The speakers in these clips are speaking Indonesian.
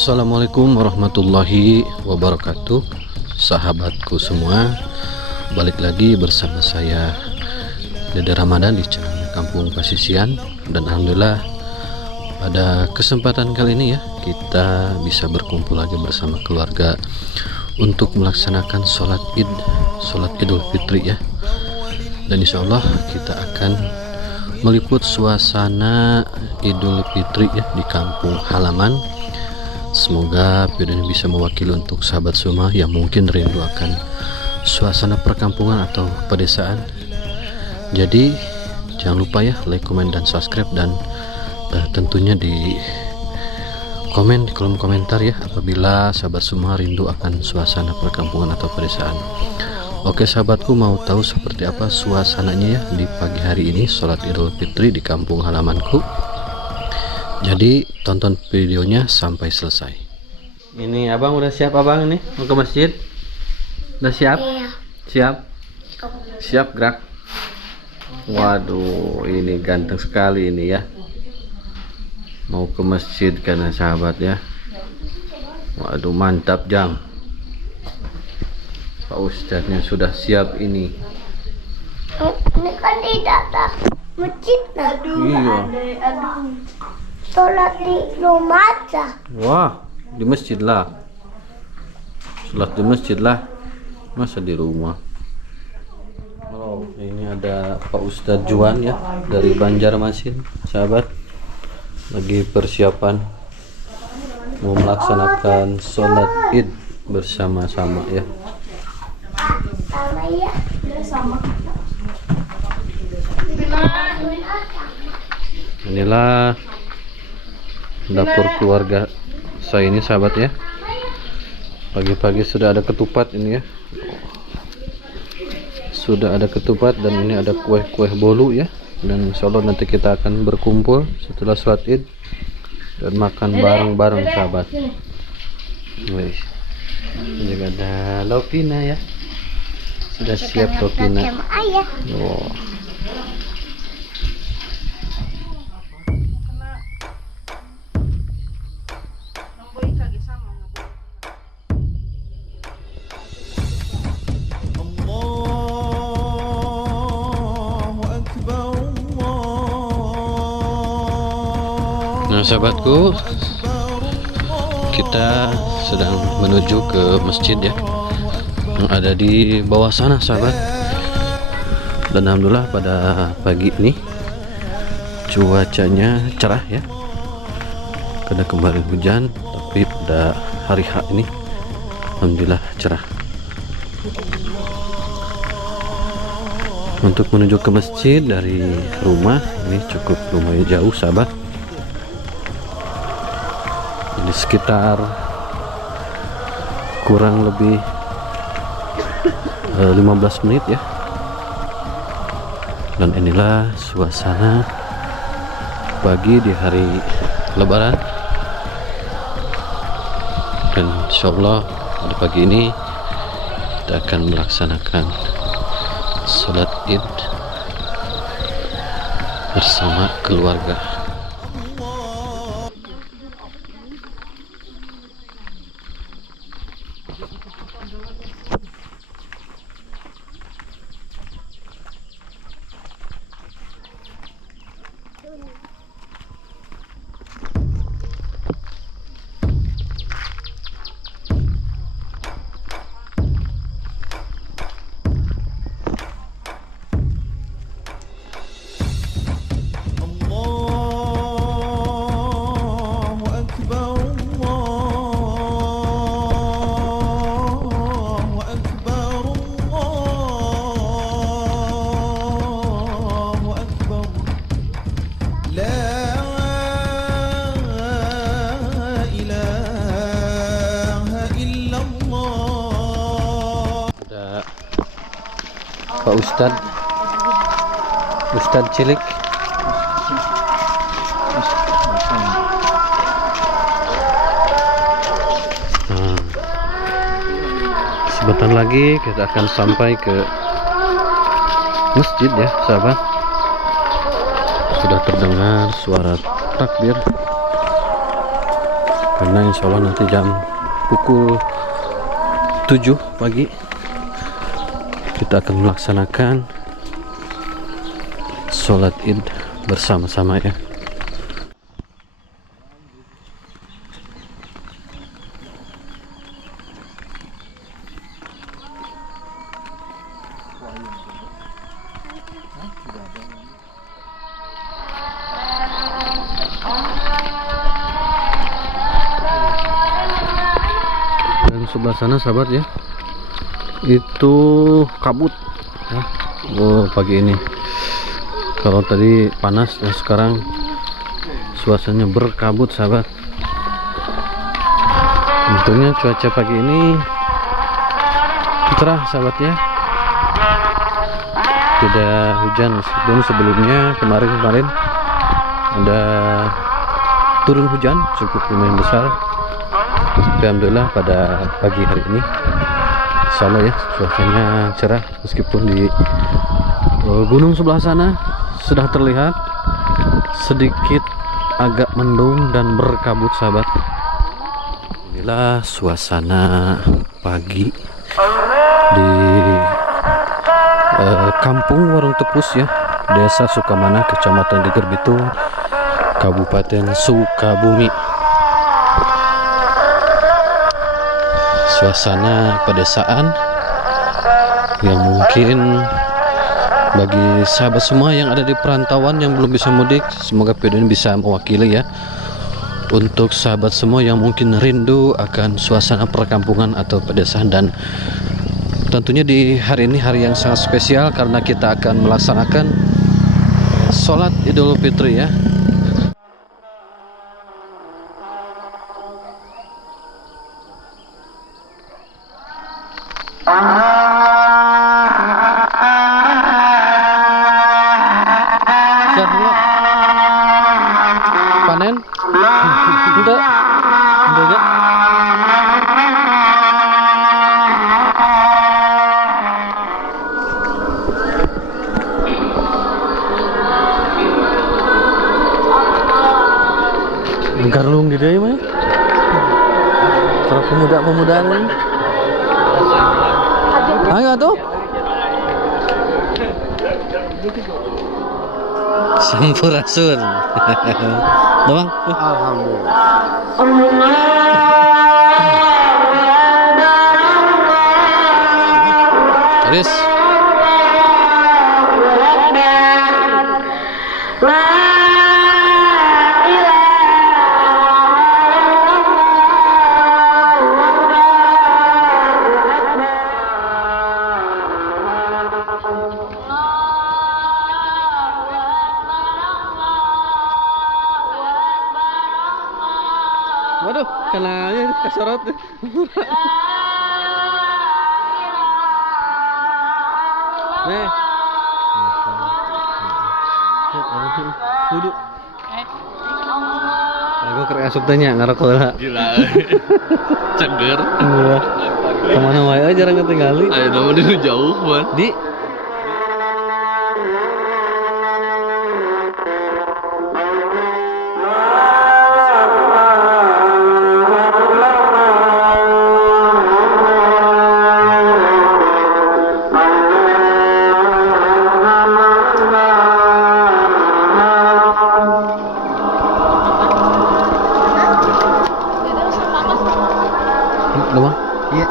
Assalamualaikum warahmatullahi wabarakatuh. Sahabatku semua, balik lagi bersama saya Dede Ramadan di channel Kampung Pasisian. Dan alhamdulillah pada kesempatan kali ini ya, kita bisa berkumpul lagi bersama keluarga untuk melaksanakan sholat Idul Fitri ya. Dan insya Allah kita akan meliput suasana Idul Fitri ya di kampung halaman. Semoga video ini bisa mewakili untuk sahabat semua yang mungkin rindu akan suasana perkampungan atau pedesaan. Jadi jangan lupa ya like, komen, dan subscribe, dan tentunya di komen di kolom komentar ya apabila sahabat semua rindu akan suasana perkampungan atau pedesaan. Oke sahabatku, mau tahu seperti apa suasananya ya di pagi hari ini sholat Idul Fitri di kampung halamanku? Jadi tonton videonya sampai selesai. Ini abang udah siap abang, ini mau ke masjid? Udah siap? Iya. Siap? Siap gerak. Waduh, ini ganteng sekali ini ya. Mau ke masjid karena sahabat ya. Waduh, mantap Jang. Pak Ustadznya sudah siap ini. Ini kan tidak ada masjid. Iya. Sholat di rumah aja. Wah, di masjid lah. Sholat di masjid lah. Masa di rumah? Oh, ini ada Pak Ustadz Juan ya dari Banjarmasin, sahabat. Lagi persiapan mau melaksanakan sholat Id bersama-sama ya. Sama ya. Sama. Inilah dapur keluarga saya ini sahabat ya. Pagi-pagi sudah ada ketupat ini ya. Sudah ada ketupat dan ini ada kue-kue bolu ya. Dan insya Allah nanti kita akan berkumpul setelah sholat Id dan makan bareng-bareng sahabat. Wih, ini juga ada Lovina ya. Sudah siap Lovina. Oh. Nah sahabatku, kita sedang menuju ke masjid ya yang ada di bawah sana sahabat. Dan alhamdulillah pada pagi ini cuacanya cerah ya, karena kemarin hujan, tapi pada hari H ini alhamdulillah cerah. Untuk menuju ke masjid dari rumah ini cukup lumayan jauh sahabat. Ini sekitar kurang lebih 15 menit ya. Dan inilah suasana pagi di hari Lebaran. Dan insyaallah pada pagi ini kita akan melaksanakan sholat Id bersama keluarga. Pak Ustadz cilik. Sebentar lagi kita akan sampai ke masjid ya sahabat. Sudah terdengar suara takbir. karena insya Allah nanti jam pukul 7 pagi kita akan melaksanakan sholat id bersama-sama ya. Dan sebelah sana sahabat ya, itu kabut ya. Oh, pagi ini kalau tadi panas, dan sekarang suasananya berkabut sahabat. Untungnya cuaca pagi ini cerah sahabat ya, tidak hujan, meskipun sebelumnya kemarin ada turun hujan cukup lumayan besar. Tapi alhamdulillah pada pagi hari ini insya Allah ya, cuacanya cerah, meskipun di gunung sebelah sana sudah terlihat sedikit agak mendung dan berkabut sahabat. Inilah suasana pagi di kampung Warung Tepus ya, Desa Sukamana, Kecamatan Geger Bitung, Kabupaten Sukabumi. Suasana pedesaan yang mungkin bagi sahabat semua yang ada di perantauan yang belum bisa mudik, semoga video ini bisa mewakili ya untuk sahabat semua yang mungkin rindu akan suasana perkampungan atau pedesaan. Dan tentunya di hari ini hari yang sangat spesial karena kita akan melaksanakan sholat Idul Fitri ya. Siap dulu. Panen? Enggak. Enggak. Garlung di dia mah. Para pemuda-pemuda ini. Ayo tuh. Sampurasun. Doang. Alhamdulillah. Terus. Waduh, kenalnya kesorot. Nih. Duduk. Aku kerja asup tanya ngarok lah. Gila. Ceger. Iya. Kemana wae aja jarang ketinggali. Ayo dong di jauh banget. Di Doang? Iya.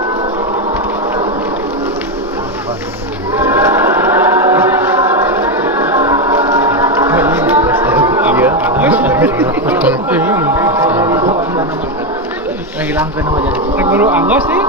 Hilangkan aja. Baru anggos sih.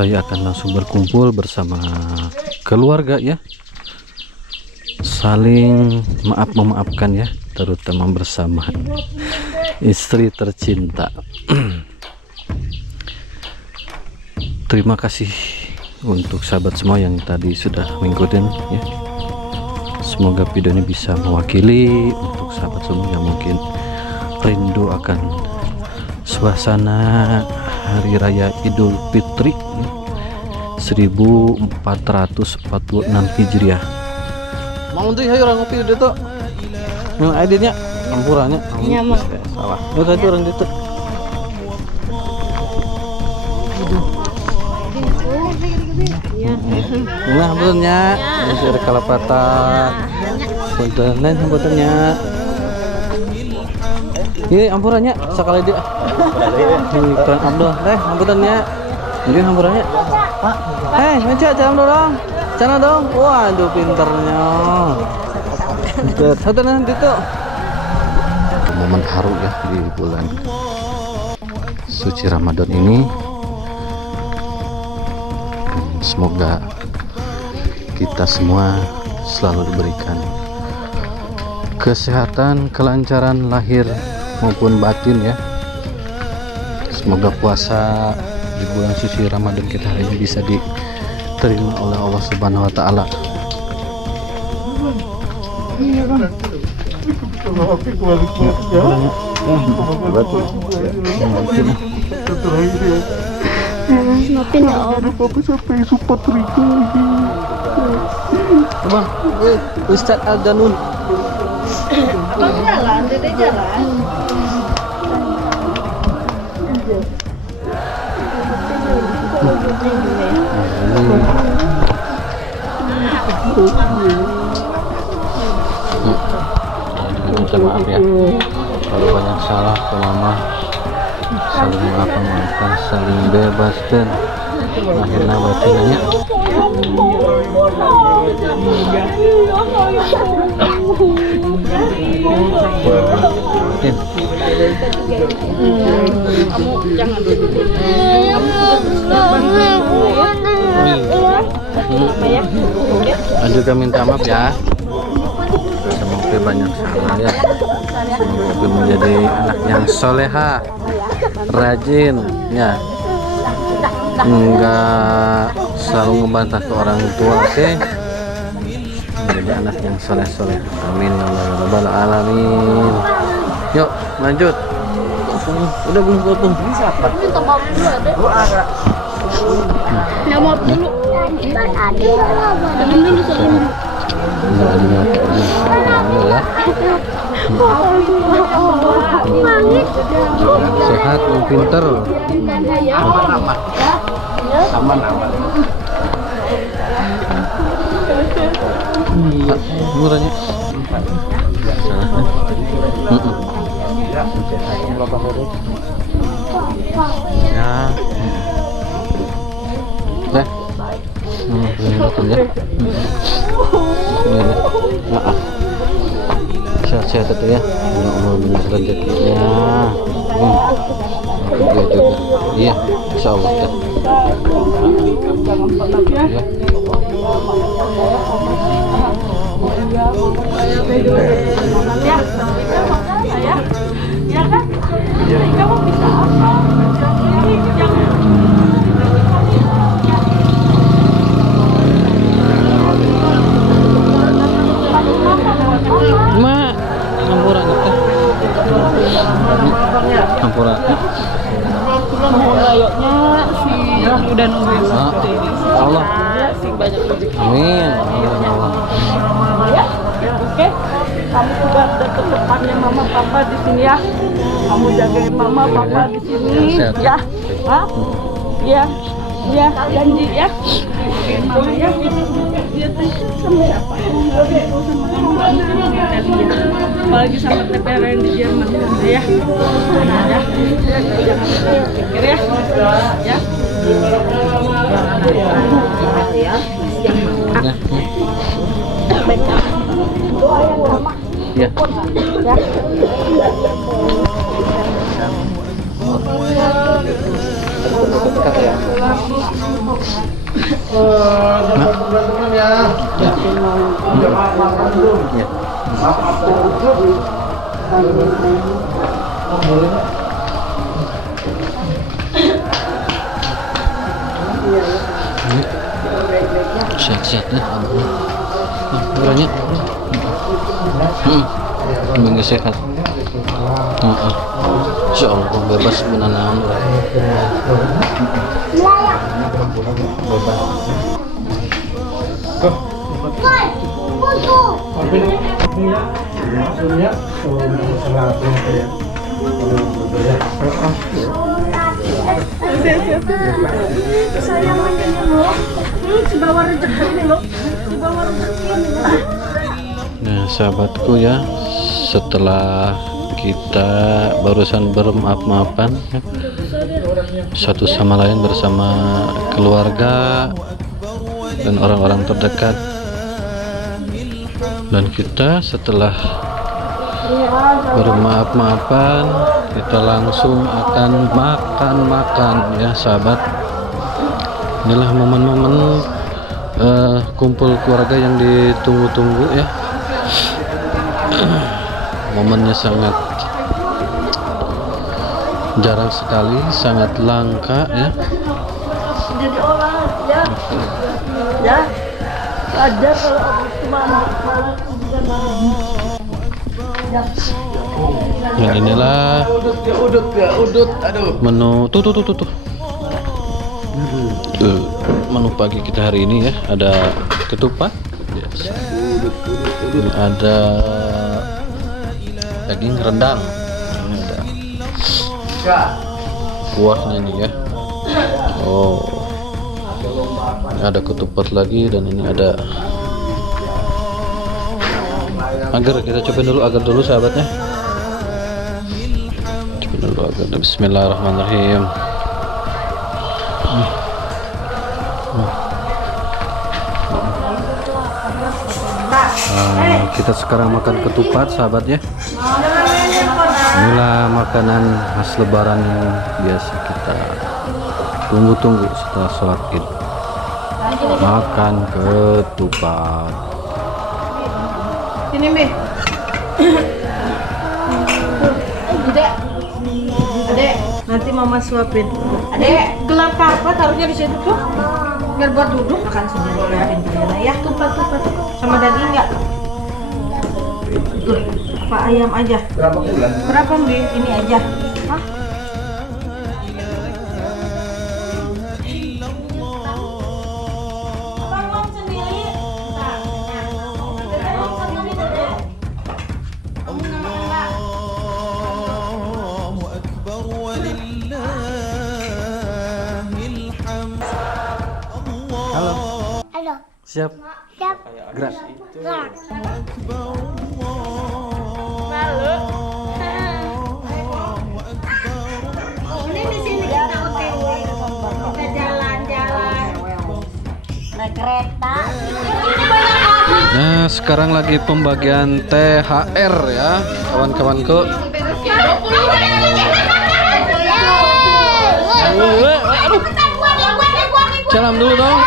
Saya akan langsung berkumpul bersama keluarga ya, saling memaafkan ya, terutama bersama istri tercinta. Terima kasih untuk sahabat semua yang tadi sudah mengikutin ya. Semoga video ini bisa mewakili untuk sahabat semua yang mungkin rindu akan suasana Hari Raya Idul Fitri 1446 Hijriah. Mau tuh ya orang ngopi itu tuh. Yang aidenya campurannya. Iya, Mak. Salah. Ya tadi orang itu. Nah, betulnya masih ada kalapatan. Betulnya, betulnya. Ini ampurannya sekali dia. Ini keren Abdul. Ampurannya. Ini ampurannya. Pak. Meja jangan dong. Jangan dong. Waduh pinternya. Satu nanti tuh. Momen haru ya di bulan suci Ramadan ini. Semoga kita semua selalu diberikan kesehatan, kelancaran lahir maupun batin ya. semoga puasa di bulan suci Ramadan kita hari ini bisa diterima oleh Allah Subhanahu wa taala. Maafin ya Allah. Bang, Ustadz Al-Danun. Abang jalan, Dede jalan. Minta maaf ya kalau banyak salah ke mama, saling maafkan, saling bebaskan lahirna batinnya. Kamu jangan juga minta maaf ya, semoga banyak salah ya, semoga menjadi anak yang soleha, rajin ya, enggak selalu ngebantah ke orang tua, oke? Menjadi anak yang soleh-soleh, amin ya Allah ya rabbal alamin. Yuk lanjut, udah belum potong ini siapa? minta maaf dulu ada. Minta maaf dulu. Salam dulu, salam dulu. Sehat, pinter. Aman. Murahnya. Ya. Dah. Ya. Maaf. Sehat-sehat itu ya. Banyak umur, banyak rezekinya. Juga juga. Iya, insya Allah ya. Mak, hampura kita. Hampura. Kayaknya si udah nungguin seperti ini. Allah. Si banyak rezeki. Amin. Amin Allah. Ya, oke. Kamu juga deket depannya mama papa di sini ya. Kamu jagain mama papa di sini Sehat. ya. Hah? Iya. Iya, janji ya. Jagain mama ya. Dia tuh sama siapa? Apalagi sama TPR yang di Jerman ya. Ya. Jangan pikir ya. Ya. Ya. Sehat-sehat ya. Orangnya minggu sehat. Insya Allah bebas menanam. Nah sahabatku ya, setelah kita barusan bermaaf-maafan ya, satu sama lain bersama keluarga dan orang-orang terdekat, dan kita setelah bermaaf-maafan kita langsung akan makan ya sahabat. Inilah momen-momen kumpul keluarga yang ditunggu-tunggu ya. Momennya sangat Jarang sekali, sangat langka ya. Jadi orang ya. Ya. Ajar kalau aku cuma marah bukan marah. Ya. Dan inilah menu tuh. Menu pagi kita hari ini ya, ada ketupat, yes. Ada daging rendang, ini ada kuahnya nih ya. Oh, ini ada ketupat lagi, dan ini ada agar. Kita cobain dulu agar dulu sahabatnya. Cobain dulu agar. Bismillahirrahmanirrahim. Kita sekarang makan ketupat sahabat ya. Inilah makanan khas lebaran yang biasa kita tunggu-tunggu setelah sholat id. Makan ketupat. Sini Mi. Adek, nanti mama suapin. Adek, gelap karpet taruhnya di situ tuh. Biar buat duduk makan sendiri ya, pintar ya. Tupat sama daging enggak? Tuh, apa ayam aja? Berapa bulan? Berapa Mi? Ini aja. Hah? Halo. Halo. Siap. Siap. Gerak. Gerak. Ini di sini kita OTW. Kita jalan-jalan. Naik kereta. Nah, sekarang lagi pembagian THR ya, kawan-kawanku. Salam dulu dong.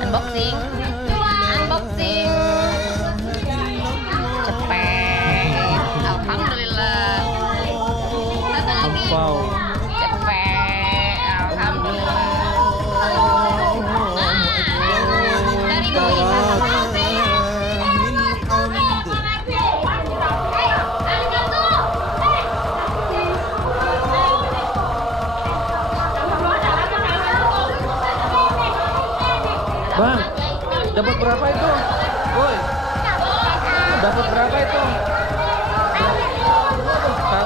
Unboxing cepet, alhamdulillah. Satu lagi cepet, alhamdulillah. Dari Boy. Bang, dapat berapa itu? Boy, dapat berapa itu?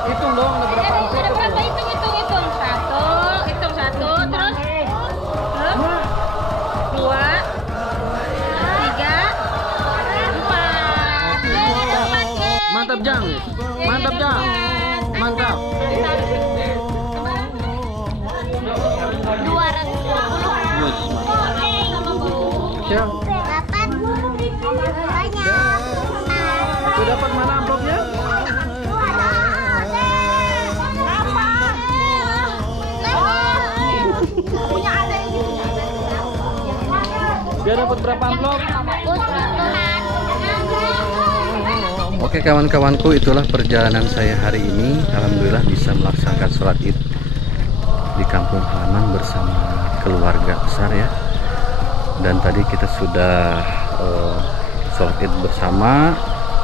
Hitung dong, ada berapa angkot? Ada berapa? Hitung. Satu, terus Siap. Dapat banyak. Udah dapat mana amplopnya? Dia dapat berapa amplop? Oke kawan-kawanku, itulah perjalanan saya hari ini. Alhamdulillah bisa melaksanakan sholat id di kampung halaman bersama keluarga besar ya. Dan tadi kita sudah sholat id bersama,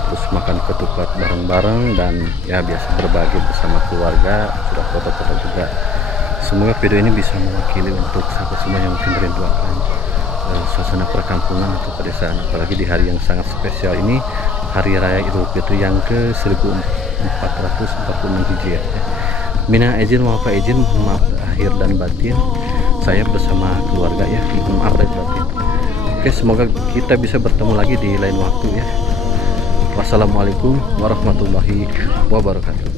terus makan ketupat bareng-bareng, dan ya biasa berbagi bersama keluarga, sudah foto-foto juga. Semoga video ini bisa mewakili untuk sahabat semua yang mungkin merindu akan suasana perkampungan atau pedesaan, apalagi di hari yang sangat spesial ini, Hari Raya Idul Fitri yang ke 1446 Hijriah. Mina izin maaf izin, maaf lahir dan batin. Saya bersama keluarga ya, maaf lahir batin. Oke, semoga kita bisa bertemu lagi di lain waktu ya. Wassalamualaikum warahmatullahi wabarakatuh.